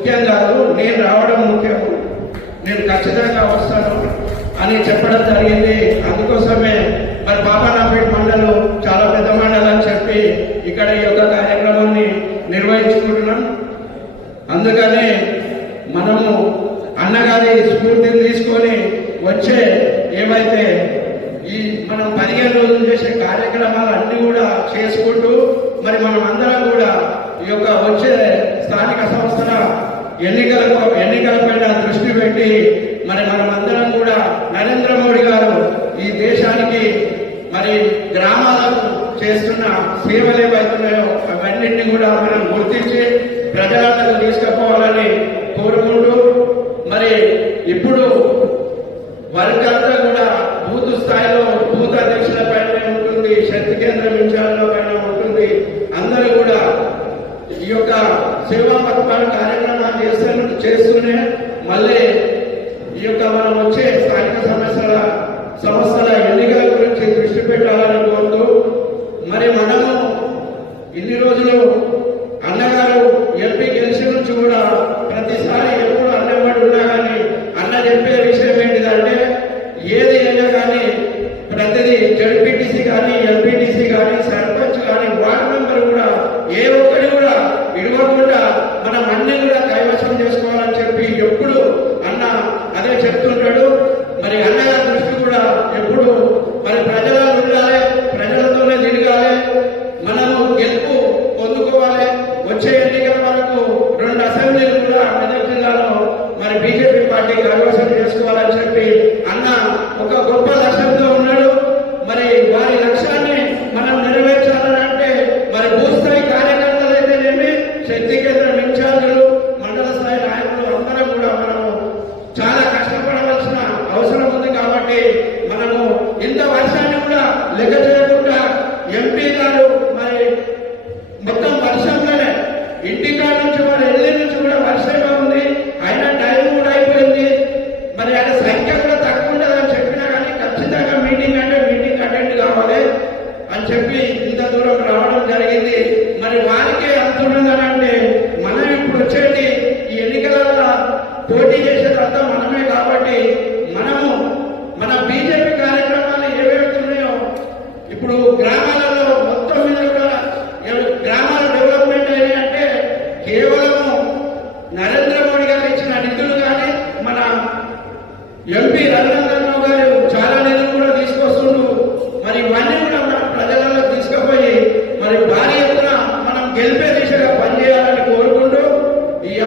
ముఖ్యం కాదు నేను రావడం ముఖ్యం నేను ఖచ్చితంగా వస్తాను అని చెప్పడం జరిగింది. అందుకోసమే మరి బాబానాపేట మండలం చాలా పెద్ద మండలం అని చెప్పి ఇక్కడ ఈ యొక్క కార్యక్రమాన్ని నిర్వహించుకుంటున్నాం. అందుకనే మనము అన్నగారి స్ఫూర్తిని తీసుకొని వచ్చే ఏమైతే ఈ మనం పదిహేను రోజులు చేసే కార్యక్రమాలు అన్ని కూడా చేసుకుంటూ మరి మనం అందరం కూడా ఈ యొక్క వచ్చే ఎన్నికలకు పైన దృష్టి పెట్టి మరి మనమందరం అందరం కూడా నరేంద్ర మోడీ గారు ఈ దేశానికి మరి గ్రామాలకు చేస్తున్న సేవలు ఏవైతున్నాయో అవన్నింటినీ కూడా మనం గుర్తించి ప్రజలందరూ తీసుకుపోవాలని కోరుకుంటూ మరి ఇప్పుడు వర్క్ కూడా బూత్ స్థాయిలో బూత్ అధ్యక్షుల పైన ఉంటుంది శక్తి కేంద్రం ఇన్ఛార్జ్ల పైన ఉంటుంది అందరూ కూడా ఈ యొక్క సేవా పథకాల కార్యక్రమాలు చేస్తూ చేస్తూనే మళ్ళీ ఈ యొక్క మనం వచ్చే స్థానిక సమస్యల సమస్యల ఎన్నికల గురించి దృష్టి పెట్టాలని కోరుతూ మరి మనము ఇన్ని రోజులు అన్నగారు ఎంపీ గెలిచి నుంచి కూడా ప్రతిసారి ఎప్పుడు అన్నవాడు ఉన్నా కానీ అన్న చెప్పే విషయం ఏంటిదంటే ఏది అయినా కానీ ప్రతిదీ జడ్పీటీసీ కానీ ఎంపీటీసీ కానీ సర్పంచ్ కానీ వార్డు మెంబర్ కూడా ఏ ఒక్కటి కూడా విడవకుండా మనం అన్ని కూడా కైవసం చేసుకోవాలని చెప్పి ఎప్పుడు అన్న అదే చెప్తుంటాడు మరి అన్నగారి దృష్టి కూడా ఎప్పుడు మరి ప్రజలలో ఉండాలి ప్రజలతోనే తిరగాలి మనము గెలుపు పొందుకోవాలి వచ్చే ఎన్నికల వరకు రెండు అసెంబ్లీలు కూడా మెదక్ జిల్లాలో మరి బీజేపీ పార్టీ కైవసం చేసుకోవాలని చెప్పి అన్న ఒక గొప్ప లక్ష్యంతో ఉన్నాడు. మరి వారి లక్ష్యాన్ని మనం నెరవేర్చాలని అంటే మరి భూస్థాయి కార్యకర్తలు అయితేనేమి శక్తి కేంద్రం ఇన్ఛార్జీలు మండల స్థాయి నాయకులు అందరం కూడా మనము చాలా కష్టపడవలసిన అవసరం ఉంది కాబట్టి మనము ఇంత వర్షాన్ని కూడా లెక్క చేయకుండా ఎంపీ చెప్పి ఇంత దూరం రావడం జరిగింది. మరి వారికే అంత అంటే మనం ఇప్పుడు వచ్చేది ఈ ఎన్నికలలో పోటీ చేసేదంతా మనమే కాబట్టి మనము మన బీజేపీ కార్యక్రమాలు ఏవేవి ఉన్నాయో ఇప్పుడు గ్రామాలలో మొత్తం మీద కూడా గ్రామాల డెవలప్మెంట్ అంటే కేవలము నరేంద్ర మోడీ గారు ఇచ్చిన నిధులు కానీ మన ఎంపీ రంగం